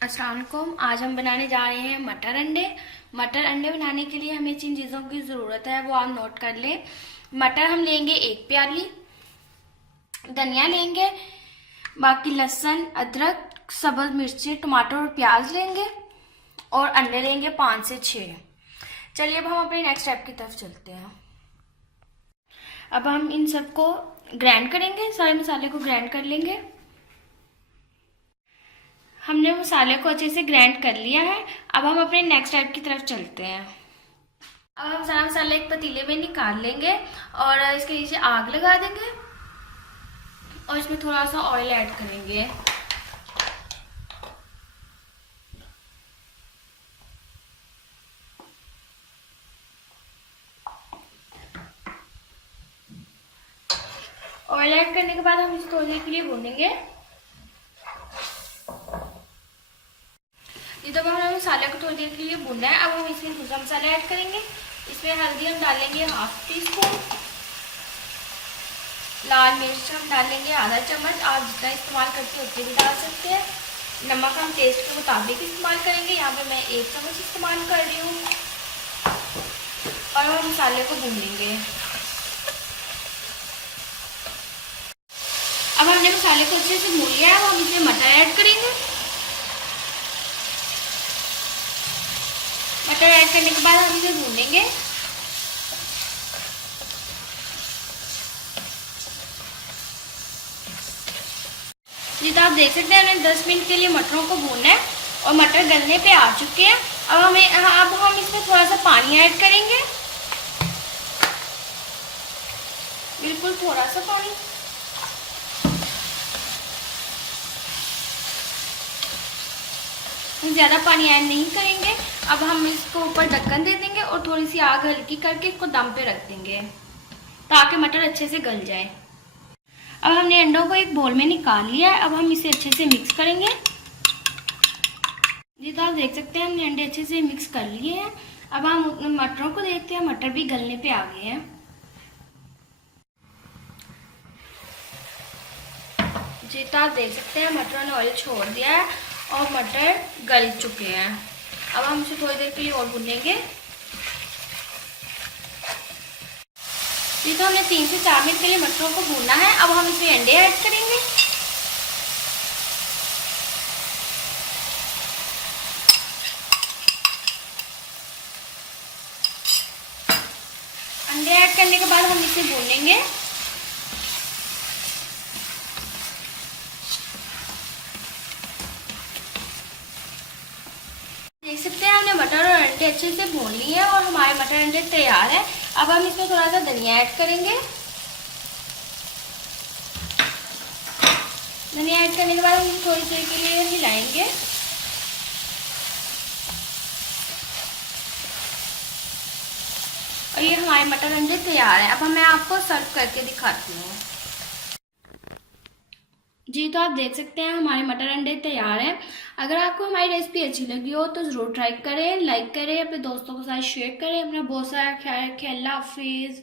अस्सलाम वालेकुम। आज हम बनाने जा रहे हैं मटर अंडे। मटर अंडे बनाने के लिए हमें जिन चीज़ों की ज़रूरत है वो आप नोट कर लें। मटर हम लेंगे 1 प्याली, धनिया लेंगे, बाकी लहसुन, अदरक, सब्ज़ मिर्ची, टमाटर और प्याज लेंगे और अंडे लेंगे 5 से 6। चलिए अब हम अपने नेक्स्ट स्टेप की तरफ चलते हैं। अब हम इन सबको ग्राइंड करेंगे, सारे मसाले को ग्राइंड कर लेंगे। हमने मसाले को अच्छे से ग्राइंड कर लिया है। अब हम अपने नेक्स्ट स्टेप की तरफ चलते हैं। अब हम सारा मसाला एक पतीले में निकाल लेंगे और इसके नीचे आग लगा देंगे और इसमें थोड़ा सा ऑयल ऐड करेंगे। ऑयल ऐड करने के बाद हम इसे थोड़ी देर के लिए भूनेंगे। ये तो हमने मसाले को थोड़ी देर के लिए भूनना है। अब हम इसमें दूसरा मसाला ऐड करेंगे। इसमें हल्दी हम डालेंगे 1/2 टीस्पून, लाल मिर्च हम डालेंगे आधा चम्मच, आप जितना इस्तेमाल करते हो उतनी भी डाल सकते हैं। नमक हम टेस्ट के मुताबिक इस्तेमाल करेंगे, यहाँ पे मैं 1 चम्मच इस्तेमाल कर रही हूँ। और हम मसाले को भून लेंगे। अब हमने मसाले को अच्छे से भून लिया है। हम इसमें मटर ऐड करेंगे। मटर ऐड करने के बाद हम इसे भूनेंगे। जी तो आप देख सकते हैं हमने 10 मिनट के लिए मटरों को भूनना है और मटर गलने पे आ चुके हैं। अब हम इसमें थोड़ा सा पानी ऐड करेंगे, बिल्कुल थोड़ा सा पानी। हम ज़्यादा पानी ऐड नहीं करेंगे। अब हम इसको ऊपर ढक्कन दे देंगे और थोड़ी सी आग हल्की करके इसको दम पे रख देंगे ताकि मटर अच्छे से गल जाए। अब हमने अंडों को एक बोल में निकाल लिया है। अब हम इसे अच्छे से मिक्स करेंगे। जी तो आप देख सकते हैं हमने अंडे अच्छे से मिक्स कर लिए हैं। अब हम मटरों को देखते हैं, मटर भी गलने पे आ गए हैं। जी तो आप देख सकते हैं मटरों ने ऑयल छोड़ दिया है और मटर गल चुके हैं। अब हम इसे थोड़ी देर के लिए और भूनेंगे। ये तो हमने 3 से 4 मिनट के लिए मटरों को भूनना है। अब हम इसमें अंडे ऐड करेंगे। अंडे ऐड करने के बाद हम इसे भूनेंगे। देख सकते हैं हमने मटर और अंडे अच्छे से भून लिए हैं और हमारे मटर अंडे तैयार है। अब हम इसमें थोड़ा सा धनिया ऐड करेंगे। धनिया ऐड करने के बाद हम थोड़ी देर के लिए हिलाएंगे। और ये हमारे मटर अंडे तैयार है। अब मैं आपको सर्व करके दिखाती हूँ। जी तो आप देख सकते हैं हमारे मटर अंडे तैयार हैं। अगर आपको हमारी रेसिपी अच्छी लगी हो तो ज़रूर ट्राई करें, लाइक करें, अपने दोस्तों के साथ शेयर करें। अपना बहुत सारा ख्याल रखें। अल्लाह हाफिज़।